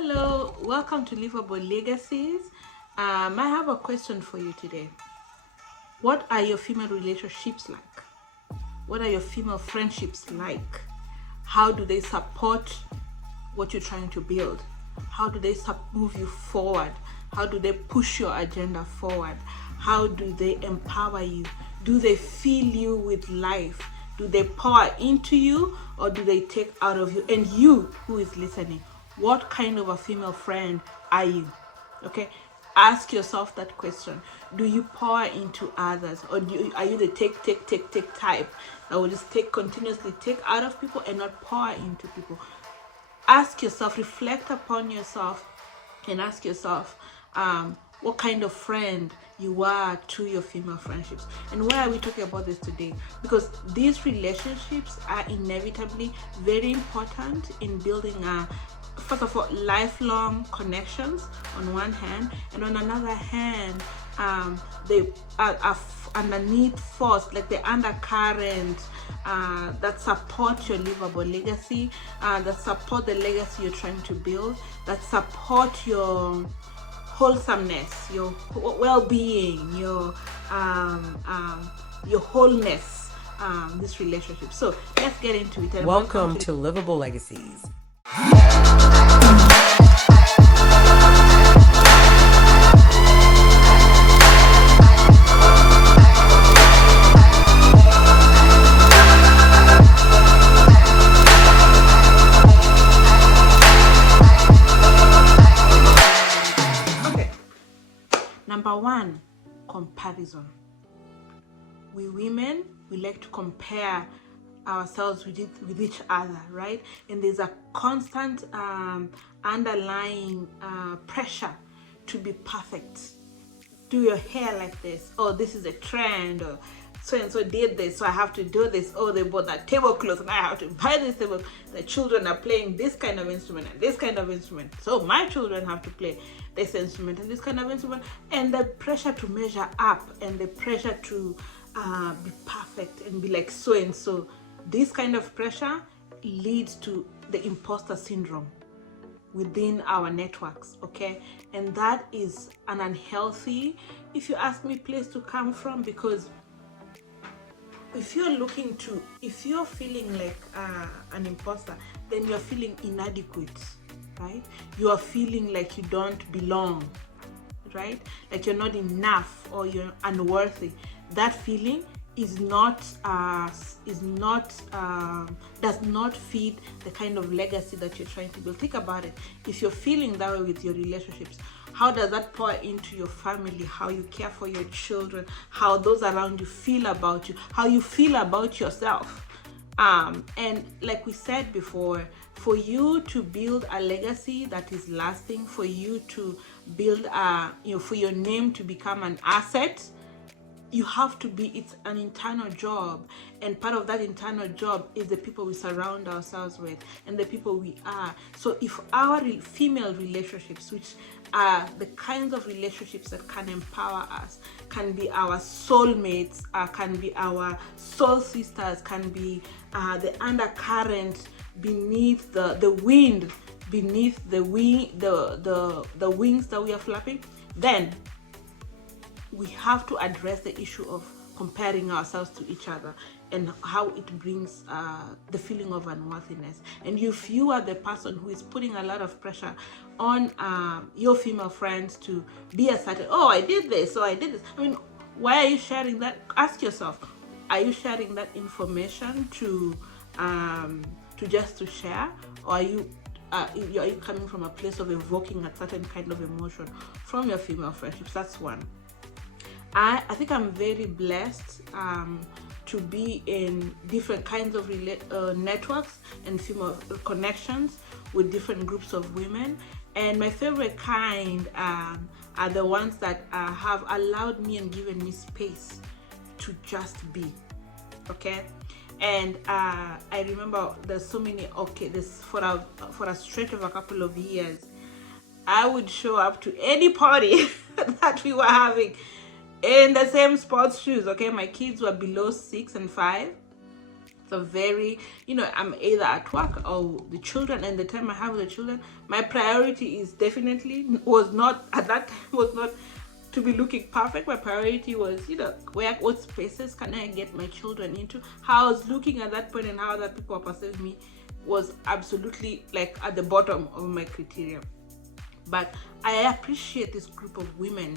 Hello, welcome to Livable Legacies. I have a question for you today. What are your female relationships like? What are your female friendships like? How do they support what you're trying to build? How do they move you forward? How do they push your agenda forward? How do they empower you? Do they fill you with life? Do they pour into you, or do they take out of you? And you who is listening, what kind of a female friend are you? Okay, ask yourself that question. Do you pour into others, or are you the take type that will just continuously take out of people and not pour into people? Ask yourself, reflect upon yourself, and ask yourself what kind of friend you are to your female friendships. And why are we talking about this today? Because these relationships are inevitably very important in building first of all, lifelong connections on one hand, and on another hand, they are underneath force, like the undercurrent that support your livable legacy, that support the legacy you're trying to build, that support your wholesomeness, your well-being, your wholeness, this relationship. So let's get into it. Welcome to Livable Legacies. Number one, comparison. We women, we like to compare ourselves with each other, right? And there's a constant underlying pressure to be perfect. Do your hair like this. Oh, this is a trend. Or so and so did this, so I have to do this. Oh, they bought that tablecloth and I have to buy this table. The children are playing this kind of instrument and this kind of instrument, so my children have to play this instrument and this kind of instrument. And the pressure to measure up, and the pressure to be perfect and be like so and so. This kind of pressure leads to the imposter syndrome within our networks, okay? And that is an unhealthy, if you ask me, place to come from, because if you're feeling like an imposter, then you're feeling inadequate, right? You are feeling like you don't belong, right? Like you're not enough, or you're unworthy. That feeling does not feed the kind of legacy that you're trying to build. Think about it. If you're feeling that way with your relationships, how does that pour into your family, how you care for your children, how those around you feel about you, how you feel about yourself? And like we said before, for you to build a legacy that is lasting, for you to build for your name to become an asset, you have to be, it's an internal job, and part of that internal job is the people we surround ourselves with and the people we are. So if our female relationships, which are the kinds of relationships that can empower us, can be our soulmates, can be our soul sisters, can be the undercurrent beneath the wind, beneath the wings that we are flapping, then we have to address the issue of comparing ourselves to each other and how it brings the feeling of unworthiness. And if you are the person who is putting a lot of pressure on your female friends to be a certain, oh, I did this, so I did this. I mean, why are you sharing that? Ask yourself, are you sharing that information to just to share, or are you coming from a place of evoking a certain kind of emotion from your female friendships? That's one. I think I'm very blessed to be in different kinds of networks and female connections with different groups of women. And my favorite kind are the ones that have allowed me and given me space to just be, okay? And I remember there's so many, this for a stretch of a couple of years, I would show up to any party that we were having in the same sports shoes, okay? My kids were below 6 and 5, So very, I'm either at work or the children, and the time I have with the children, my priority is definitely was not at that time was not to be looking perfect. My priority was, what spaces can I get my children into? How I was looking at that point and how other people are perceiving me was absolutely like at the bottom of my criteria. But I appreciate this group of women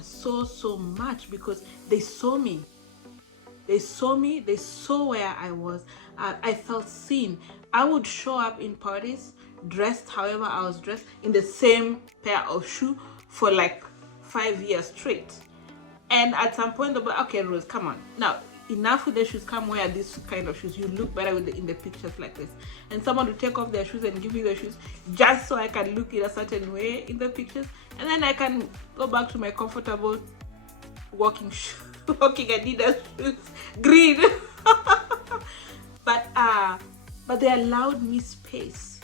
so much, because they saw me. They saw me, they saw where I was. I felt seen. I would show up in parties, dressed however I was dressed, in the same pair of shoe for like 5 years straight. And at some point, they'll be, okay, Rose, come on. Now, enough with the shoes, come wear this kind of shoes. You look better in the pictures like this. And someone will take off their shoes and give me the shoes just so I can look in a certain way in the pictures. And then I can go back to my comfortable walking Adidas shoes, green. But they allowed me space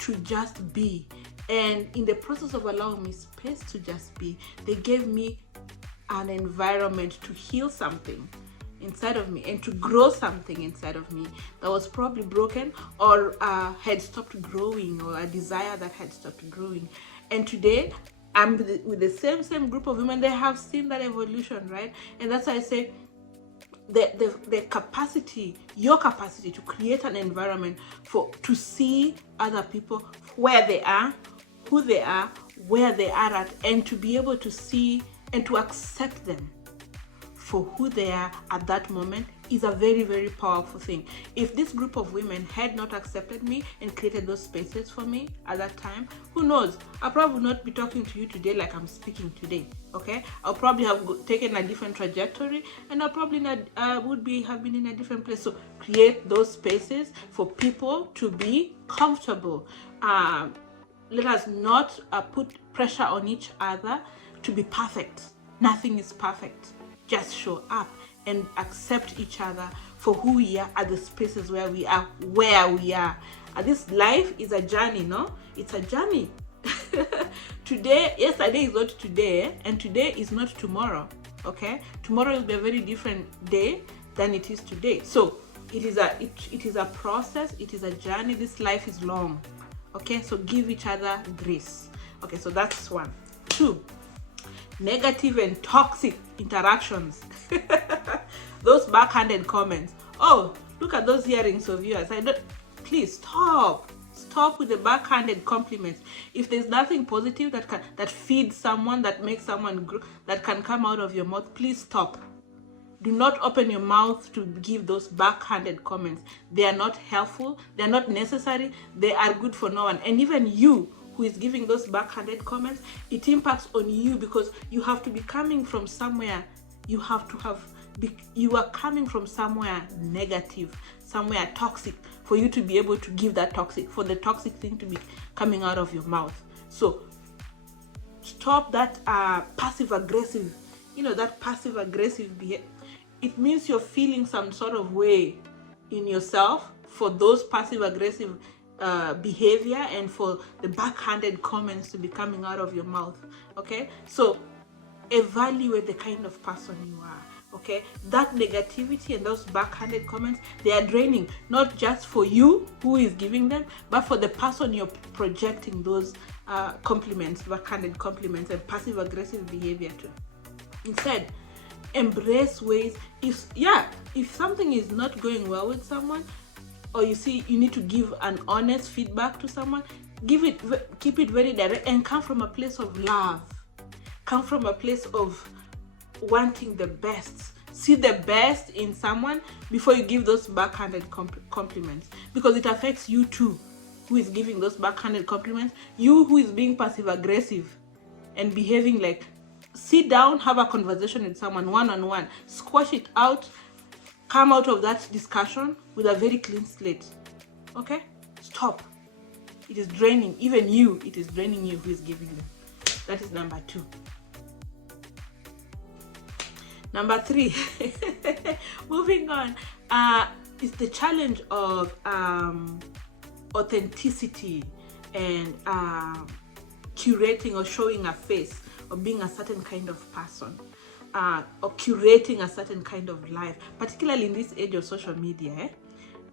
to just be, and in the process of allowing me space to just be, they gave me an environment to heal something inside of me and to grow something inside of me that was probably broken or had stopped growing, or a desire that had stopped growing. And today I'm with the same group of women. They have seen that evolution, right? And that's why I say the capacity, your capacity to create an environment to see other people where they are, who they are, where they are at, and to be able to see and to accept them for who they are at that moment is a very, very powerful thing. If this group of women had not accepted me and created those spaces for me at that time, who knows? I'll probably not be talking to you today like I'm speaking today, okay? I'll probably have taken a different trajectory, and I'll probably not have been in a different place. So create those spaces for people to be comfortable. Let us not put pressure on each other to be perfect. Nothing is perfect. Just show up and accept each other for who we are at the spaces where we are. This life is a journey, no? It's a journey. Yesterday is not today, and today is not tomorrow, okay? Tomorrow will be a very different day than it is today. So it is a process, it is a journey. This life is long, okay? So give each other grace. Okay, so that's one. 2, negative and toxic interactions. Those backhanded comments. Oh, look at those earrings of yours. Please stop with the backhanded compliments. If there's nothing positive that feeds someone, that makes someone grow, that can come out of your mouth, please stop. Do not open your mouth to give those backhanded comments. They are not helpful, they are not necessary, they are good for no one. And even you who is giving those backhanded comments, it impacts on you, because you have to be coming from somewhere. You are coming from somewhere negative, somewhere toxic, for you to be able to give that toxic, for the toxic thing to be coming out of your mouth. So stop that passive aggressive, that passive aggressive behavior. It means you're feeling some sort of way in yourself for those passive aggressive behavior and for the backhanded comments to be coming out of your mouth. Okay, so evaluate the kind of person you are. Okay, that negativity and those backhanded comments, they are draining, not just for you who is giving them, but for the person you're projecting those compliments, backhanded compliments and passive aggressive behavior to. Instead, embrace ways. If something is not going well with someone, or you see you need to give an honest feedback to someone, keep it very direct, and come from a place of love. Come from a place of wanting the best. See the best in someone before you give those backhanded compliments, because it affects you too, who is giving those backhanded compliments. You who is being passive aggressive and behaving like, sit down, have a conversation with someone one-on-one, squash it out, come out of that discussion with a very clean slate. Okay, stop. It is draining even you. It is draining you who is giving them. That is number 2. Number 3, moving on, is the challenge of authenticity and curating or showing a face, or being a certain kind of person, or curating a certain kind of life, particularly in this age of social media.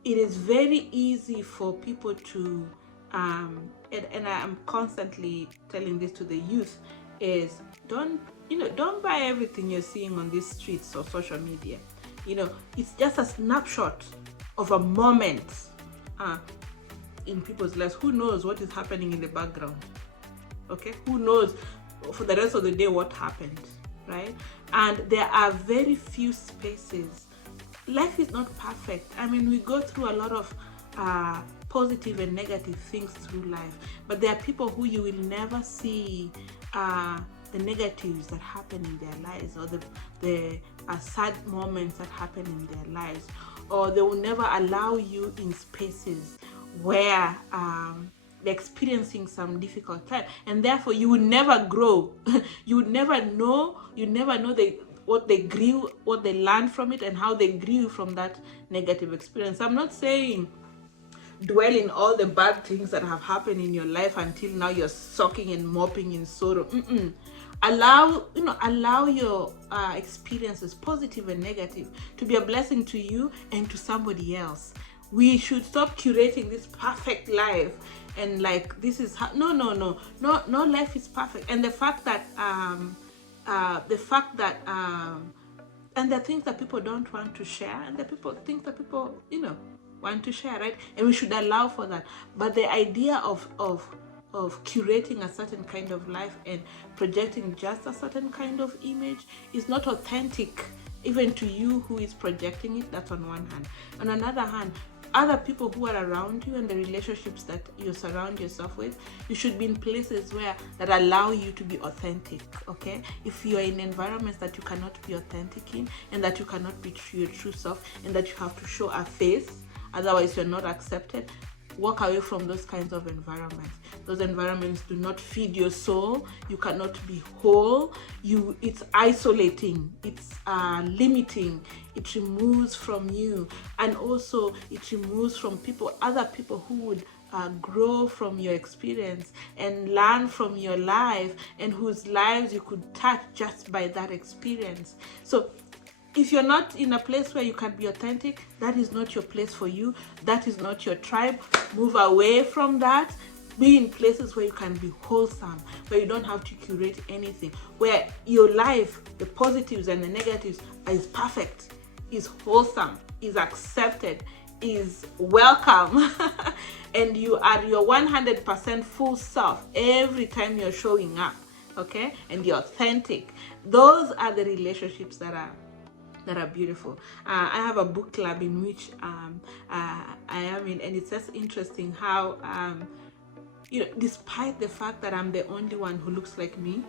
it is very easy for people to and I'm constantly telling this to the youth, is don't buy everything you're seeing on these streets or social media. It's just a snapshot of a moment in people's lives. Who knows what is happening in the background? Okay, who knows for the rest of the day what happened, right? And there are very few spaces. Life is not perfect. I mean, we go through a lot of positive and negative things through life, but there are people who you will never see the negatives that happen in their lives, or the sad moments that happen in their lives, or they will never allow you in spaces where they're experiencing some difficult time, and therefore you will never grow. You would never know what they grew, what they learned from it, and how they grew from that negative experience. I'm not saying dwell in all the bad things that have happened in your life until now you're soaking and mopping in sorrow. Allow your experiences, positive and negative, to be a blessing to you and to somebody else. We should stop curating this perfect life and like this is no life is perfect. And the fact that and the things that people don't want to share, and the things that people want to share, right? And we should allow for that. But the idea of curating a certain kind of life and projecting just a certain kind of image is not authentic, even to you who is projecting it. That's on one hand. On another hand, other people who are around you and the relationships that you surround yourself with, you should be in places that allow you to be authentic. Okay, if you are in environments that you cannot be authentic in, and that you cannot be your true self, and that you have to show a face, otherwise you're not accepted, walk away from those kinds of environments. Those environments do not feed your soul. You cannot be whole. It's isolating. It's limiting. It removes from you, and also it removes from other people who would grow from your experience and learn from your life, and whose lives you could touch just by that experience. So if you're not in a place where you can be authentic, that is not your place for you. That is not your tribe. Move away from that. Be in places where you can be wholesome, where you don't have to curate anything, where your life, the positives and the negatives, is perfect, is wholesome, is accepted, is welcome, and you are your 100% full self every time you're showing up, okay? And you're authentic. Those are the relationships that are beautiful. I have a book club in which I am in, and it's just interesting how despite the fact that I'm the only one who looks like me,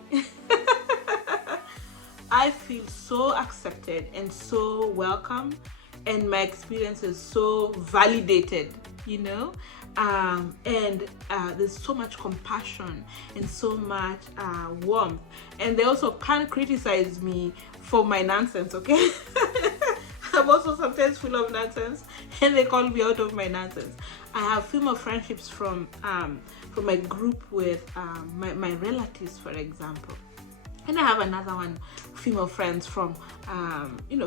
I feel so accepted and so welcome, and my experience is so validated, and there's so much compassion and so much warmth. And they also can't criticize me for my nonsense, okay? I'm also sometimes full of nonsense, and they call me out of my nonsense. I have female friendships from my group with my relatives, for example. And I have another one, female friends from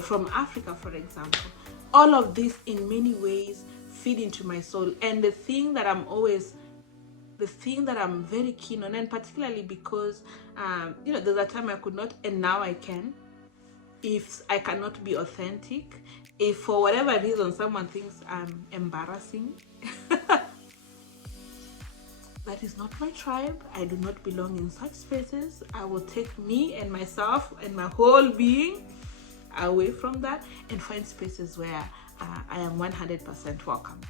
from Africa, for example. All of this in many ways feed into my soul. And the thing that I'm very keen on, and particularly because there's a time I could not, and now I can. If I cannot be authentic, if for whatever reason someone thinks I'm embarrassing, that is not my tribe. I do not belong in such spaces. I will take me and myself and my whole being away from that and find spaces where I am 100% welcome.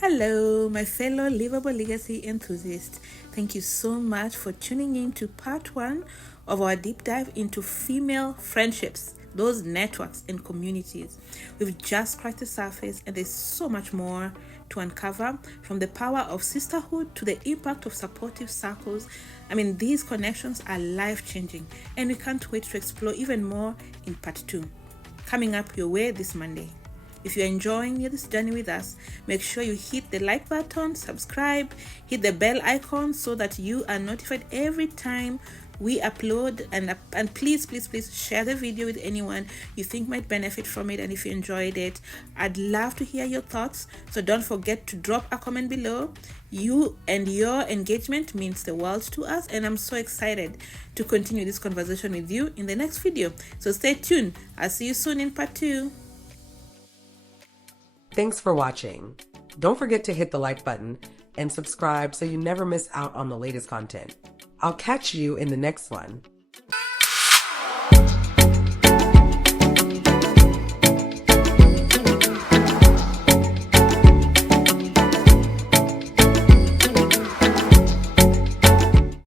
Hello, my fellow Livable Legacy enthusiasts. Thank you so much for tuning in to part 1 of our deep dive into female friendships, those networks and communities. We've just scratched the surface, and there's so much more to uncover, from the power of sisterhood to the impact of supportive circles. I mean, these connections are life-changing, and we can't wait to explore even more in part 2, coming up your way this Monday. If you're enjoying this journey with us, make sure you hit the like button, subscribe, hit the bell icon so that you are notified every time we upload, and please share the video with anyone you think might benefit from it. And if you enjoyed it, I'd love to hear your thoughts, so don't forget to drop a comment below. You and your engagement means the world to us, and I'm so excited to continue this conversation with you in the next video. So stay tuned. I'll see you soon in part 2. Thanks for watching. Don't forget to hit the like button and subscribe so you never miss out on the latest content. I'll catch you in the next one.